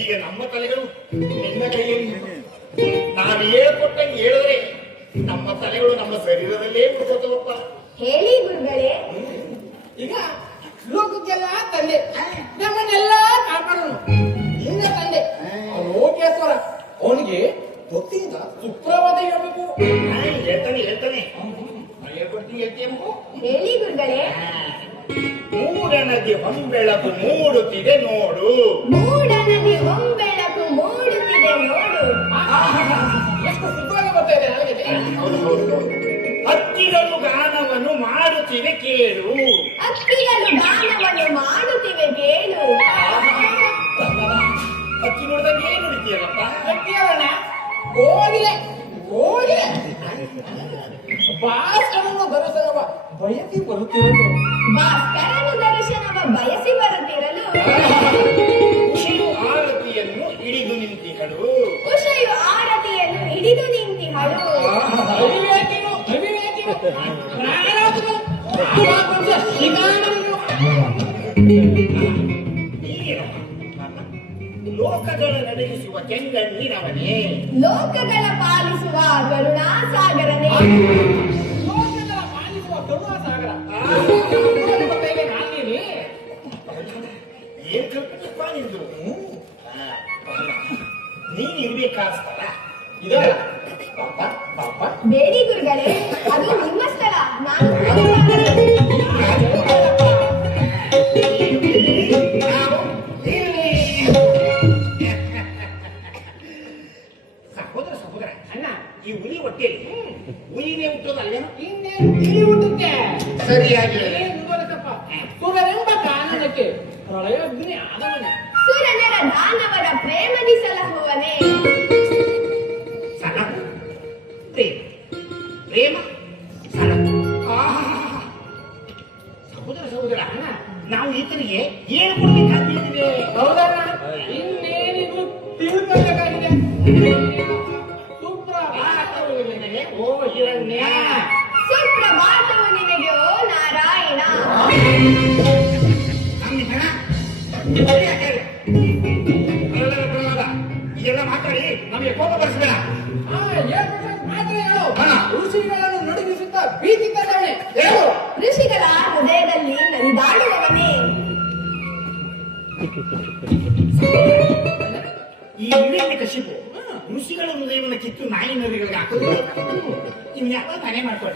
ಈಗ ನಮ್ಮ ತಲೆಗಳು ನಿನ್ನ ಕೈಯಲ್ಲಿ. ನಾವು ಹೇಳ್ಕೊಟ್ಟಂಗೆ ಹೇಳಿದ್ರೆ ನಮ್ಮ ತಲೆಗಳು ನಮ್ಮ ಶರೀರದಲ್ಲೇ ಬಿಡ್ಕೋತವಪ್ಪ. ಹೇಳಿ ಗುರುಗಳೇ. ಈಗ ಲೋಕಕ್ಕೆಲ್ಲ ತಂದೆ, ನಮ್ಮನ್ನೆಲ್ಲ ಕಾಪಾಡೋನು ನಿನ್ನ ತಂದೆ ಲೋಕೇಶ್ವರ. ಅವನಿಗೆ ಭಕ್ತಿಯಿಂದ ಸುಪ್ರಭಾತ ಹೇಳ್ಬೇಕು. ಹೇಳ್ತಾನೆ ಹೇಳ್ಕೊಡ್ತೀನಿ ಹೇಳ್ತೀಯಮ್ಮ. ಹೇಳಿ ಗುರುಗಳೇ. ಮೂಡನದಿ ಹೊಂಬೆಳಕು ಮೂಡುತ್ತಿದೆ ನೋಡು. ಮೂಡನದಿ ಹೊಂಬೆಳಕು ಮೂಡುತ್ತಿದೆ ನೋಡು. ಎಷ್ಟು ಸುಖವಾಗಿ ಬರ್ತಾ ಇದೆ ನನಗೆ. ಹಕ್ಕಿಗಳು ಗಾನವನ್ನು ಮಾಡುತ್ತಿವೆ ಕೇಳು. ಹಕ್ಕಿಗಳು ಗಾನವನ್ನು ಮಾಡುತ್ತಿವೆ ಕೇಳು. ಹಕ್ಕಿ ನೋಡಿದಂಗೆ ಏನ್ ನುಡಿತೀಯಲ್ಲಪ್ಪ? ಗಟ್ಟಿಯವಣ್ಣ ಹೋಗಿದೆ ಹೋಗಿದೆ. ಭಾಸ್ಕರನ ದರ್ಶನವ ಬಯಸಿ ಬರುತ್ತಿರಲು. ಭಾಸ್ಕರನ ದರ್ಶನವ ಬಯಸಿ ಬರುತ್ತಿರಲು. ಉಷೆಯು ಆರತಿಯನ್ನು ಹಿಡಿದು ನಿಂತಿಹಳು. ಉಷೆಯು ಆರತಿಯನ್ನು ಹಿಡಿದು ನಿಂತಿಹಳು. ಅವಿವೇಕಿಗಳು ಪ್ರಾಣಾತ್ಮರು ಆವಾಗುಂಸ ಶಿಖಾಂಡಗಳು. ಲೋಕಗಳ ನಡೆಯಿಸುವ ಕೆಂಗಣ್ಣಿನವನೇ, ಲೋಕಗಳ ಪಾಲಿಸುವ ಕರುಣಾಸಾಗರನೇ. ಲೋಕಗಳ ಪಾಲಿಸುವ ಕರುಣಾಸಾಗರ. ನಾನೇನೆ ಏನ್ ಕಲ್ಪನೆಪ್ಪ ನಿಂದು? ನೀನ್ ಇರ್ಬೇಕಾದ ಸ್ಥಳ ಇದಲ್ಲ ಪಾಪ ಪಾಪ. ಬೇಡಿ ಗುರುಗಳೇ, ಅದು ನಿಮ್ಮ ಸ್ಥಳ. ನಾನು ಸಹೋದರ ಅಣ್ಣ, ಈ ಹುಲಿ ಹೊಟ್ಟೆಯಲ್ಲಿ ಹುಲಿನೇ ಹುಟ್ಟೋದು ಅಲ್ಲೇನೋ? ಇನ್ನೇನು ತಿಳಿ ಹುಟ್ಟುತ್ತೆ. ಸರಿಯಾಗಿ ಸುರರೆಂಬ ಕಾರಣಕ್ಕೆ ಪ್ರಳಯೋಗ್ನಿ ಆದವನೇ. ಸುರನರ ದಾನವರ ಪ್ರೇಮದಿ ಸಲಹುವನೇ. ಪ್ರೇಮ ಸಹೋದರ ಅಣ್ಣ, ನಾವು ಈತನಿಗೆ ಏನು ಕೊಡ್ಬೇಕಾಗ್ತಿದ್ದೇವೆ? ಹೌದಣ್ಣ, ಇನ್ನೇನಿದ್ರು ತಿಳ್ಕೊಳ್ಬೇಕಾಗಿದೆ. ಸುಪ್ರಭಾತವು ನಿನಗೆ ಓ ಹಿರಣ್ಯ. ಸುಪ್ರಭಾತವು ನಿನಗೆ ಓ ನಾರಾಯಣ. ಇದೆಲ್ಲ ಮಾತಾಡಿ ನಮಗೆ ಕೋಪ ಬರ್ಸಬೇಡ. ಮಾತ್ರ ಹೇಳು. ಋಷಿಗಳನ್ನು ನಡುಗಿಸುತ್ತಾ ಭೀತಿ ತಂದವನೇ. ಋಷಿಗಳ ಹೃದಯದಲ್ಲಿ ನಲಿದಾಡುವವನೇ. ಈ ಹಿರಣ್ಯಕಶಿಪು ಋಷಿಗಳ ಹೃದಯವನ್ನು ಕಿತ್ತು ನಾಯಿ ನದಿಗಳಿಗೆ ಹಾಕೋದು ಇನ್ಯಾವ ಮನೆ ಮಾಡ್ಕೊಡ.